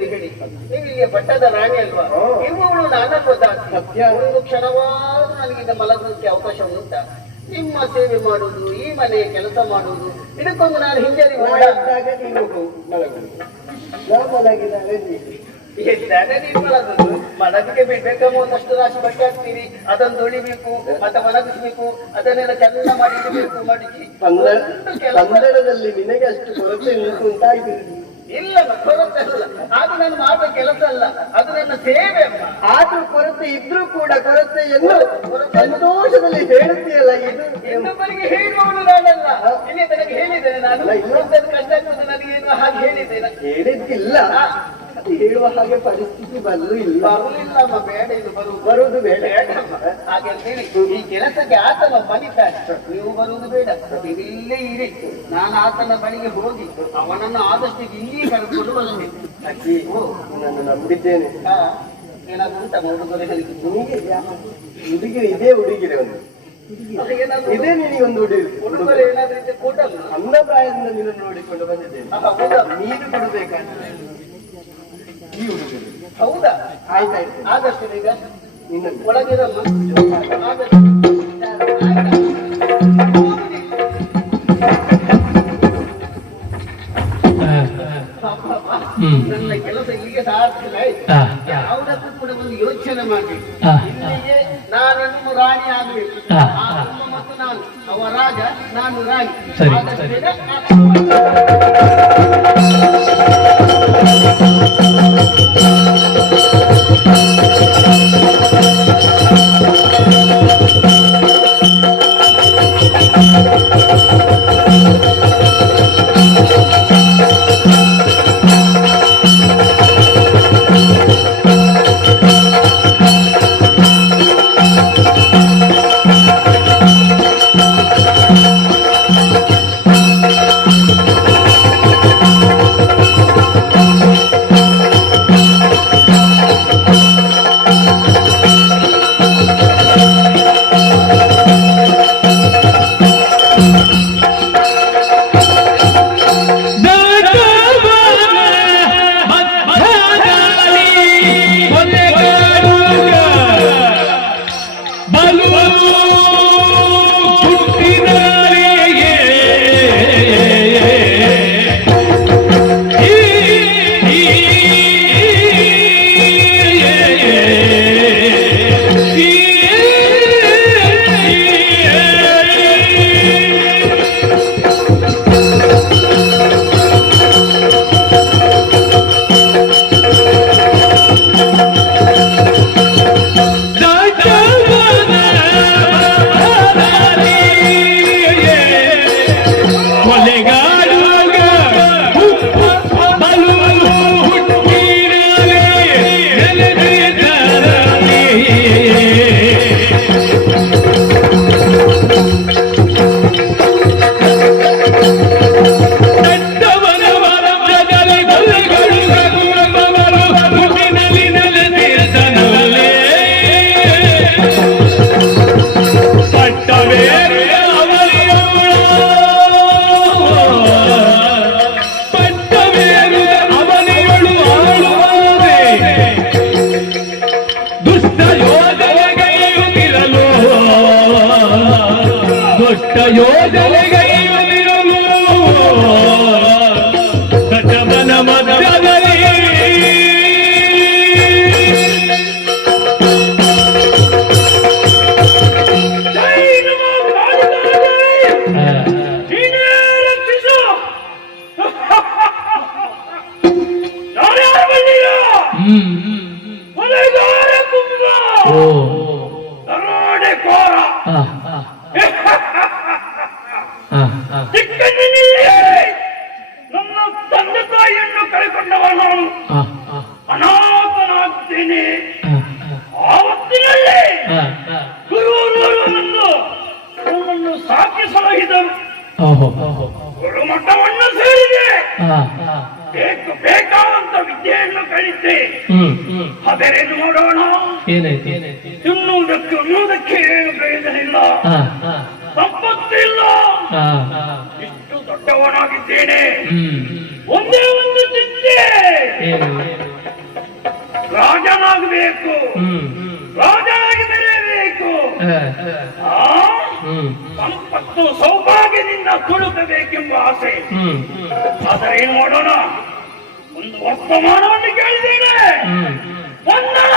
ಹೇಳಿ, ನೀವು ಇಲ್ಲಿಯ ಪಟ್ಟದ ರಾಣಿ ಅಲ್ವಾ? ಇರುವವಳು ನಾನಲ್ವ ದಾಸಿ? ಒಂದು ಕ್ಷಣವಾದರೂ ನನಗಿಂದ ಮಲಗಲಿಕ್ಕೆ ಅವಕಾಶ ಉಂಟಾ? ನಿಮ್ಮ ಸೇವೆ ಮಾಡುವುದು, ಈ ಮನೆಯ ಕೆಲಸ ಮಾಡುವುದು, ಇದಕ್ಕೊಂದು ನಾನು ಹಿಂಜರಿ ಮಲಗಿಗೆ ಬಿಡ್ಬೇಕಮ್ಮ. ಒಂದಷ್ಟು ರಾಶಿ ಬಟ್ಟೆ ಹಾಕ್ತೀರಿ, ಅದನ್ನು ತೊಳಿಬೇಕು, ಮತ್ತೆ ಮಲಗಿಸ್ಬೇಕು, ಅದನ್ನೆಲ್ಲ ಚೆಂದ ಮಾಡಿ ಇಡಬೇಕು. ಮಡಿಚಿ ಕನ್ನಡದಲ್ಲಿ ನಿನಗೆ ಅಷ್ಟು ಕೊರತೆ ಉಂಟಾಗಿದೆ. ಇಲ್ಲ ಕೊರತೆ ಅಲ್ಲ, ಅದು ನಾನು ಮಾಡುವ ಕೆಲಸ ಅಲ್ಲ, ಅದು ನನ್ನ ಸೇವೆ ಅಮ್ಮ. ಆದ್ರೂ ಕೊರತೆ ಇದ್ರೂ ಕೂಡ ಕೊರತೆಯನ್ನು ಸಂತೋಷದಲ್ಲಿ ಹೇಳುತ್ತೀಯಲ್ಲ, ಇದು ಇನ್ನೊಬ್ಬರಿಗೆ ಹೇಳುವವನು ನಾನಲ್ಲ. ಇಲ್ಲಿ ನನಗೆ ಹೇಳಿದ್ದೇನೆ ನಾನು, ಕಷ್ಟ ಆಗ್ತದೆ ನನಗೇನು ಹಾಗೆ ಹೇಳಿದ್ದೇನೆ? ಹೇಳಿದ್ದಿಲ್ಲ, ಅದು ಹೇಳುವ ಹಾಗೆ ಪರಿಸ್ಥಿತಿ ಬರಲು ಇಲ್ಲ. ಬರಲಿಲ್ಲಮ್ಮ, ಬೇಡ, ಇದು ಬರುವುದು ಬೇಡ. ಹಾಗೆ ಹೇಳಿ, ಈ ಕೆಲಸಕ್ಕೆ ಆತನ ಬಲಿತಾನೆ, ನೀವು ಬರುವುದು ಬೇಡ, ನೀವಿಲ್ಲೇ ಇರಿ. ನಾನು ಆತನ ಬಳಿಗೆ ಹೋಗಿ ಅವನನ್ನು ಆದಷ್ಟು ಇಲ್ಲಿಯೇ ಕರೆದುಕೊಂಡು ಬರಬೇಕು. ಅಕ್ಕಿ, ನಾನು ನಂಬಿದ್ದೇನೆ. ಏನಾದ್ರು ಉಂಟ ಹುಡುಗರು ಹೇಳಿ? ಹುಡುಗಿರಿ ಇದೇ ಹುಡುಗಿರಿ ಒಂದು ಇದೇ ನಿನಗೆ ಒಂದು ಹುಡುಗರು ಏನಾದ್ರೂ ಇದ್ದೆ ಕೊಡಲ್ಲ. ಅನ್ನ ಪ್ರಾಯದಿಂದ ನೀನು ನೋಡಿಕೊಂಡು ಬಂದಿದ್ದೇನೆ. ನೀನು ಕೊಡಬೇಕಂತ ಈ ಹುಡುಗರು. ಹೌದಾ? ಆಯ್ತಾಯ್ತು, ಆದಷ್ಟು ಈಗ ನಿನ್ನ ಒಳಗಿರಲ್ಲ. ನನ್ನ ಕೆಲಸ ಇಲ್ಲಿಗೆ ಸಾರ್ಥಕ ಆಯ್ತು. ಯಾವುದಕ್ಕೂ ಕೂಡ ಒಂದು ಯೋಚನೆ ಮಾಡಬೇಕು. ಇಲ್ಲಿಗೆ ನಾನನ್ನು ರಾಣಿ ಆಗಬೇಕು. ಮತ್ತು ನಾನು ಅವ ರಾಜ, ನಾನು ರಾಣಿ. ನನ್ನ ತಂದೆ ತಾಯಿಯನ್ನು ಕಳೆಕೊಂಡವ ನಾನು ಅನಾಥನಾಗ್ತೇನೆ. ಆವತ್ತಿನಲ್ಲಿ ಗುರುವರನ್ನು ನನ್ನನ್ನು ಸಾಕಿ ಸಲಹಿದರು. ಗುರುಮಠವನ್ನು ಸೇರಿದೆ, ಬೇಕಾದಂತ ವಿದ್ಯೆಯನ್ನು ಕಲಿತೆ. ಅದರೇನು ನೋಡೋಣ, ತಿನ್ನುವುದಕ್ಕೆ ಅನ್ನುವುದಕ್ಕೆ ಏನು ಪ್ರಯೋಜನ ಇಲ್ಲ, ಸಂಪತ್ತಿಲ್ಲ. ಇಷ್ಟು ದೊಡ್ಡವನಾಗಿದ್ದೇನೆ, ಒಂದೇ ಒಂದು ಚಿಕ್ಕ ಇಷ್ಟೇ ಏನು ರಾಜನಾಗಬೇಕು, ರಾಜನಾಗಿ ಬೆಳೆಯಬೇಕು, ಸಂಪತ್ತು ಸೌಭಾಗ್ಯದಿಂದ ತುಳುಕಬೇಕೆಂಬ ಆಸೆ. ಆದರೆ ಏನು ಮಾಡೋಣ, ಒಂದು ವರ್ತಮಾನವನ್ನು ಕೇಳಿದ್ದೇನೆ. ವಂದನ!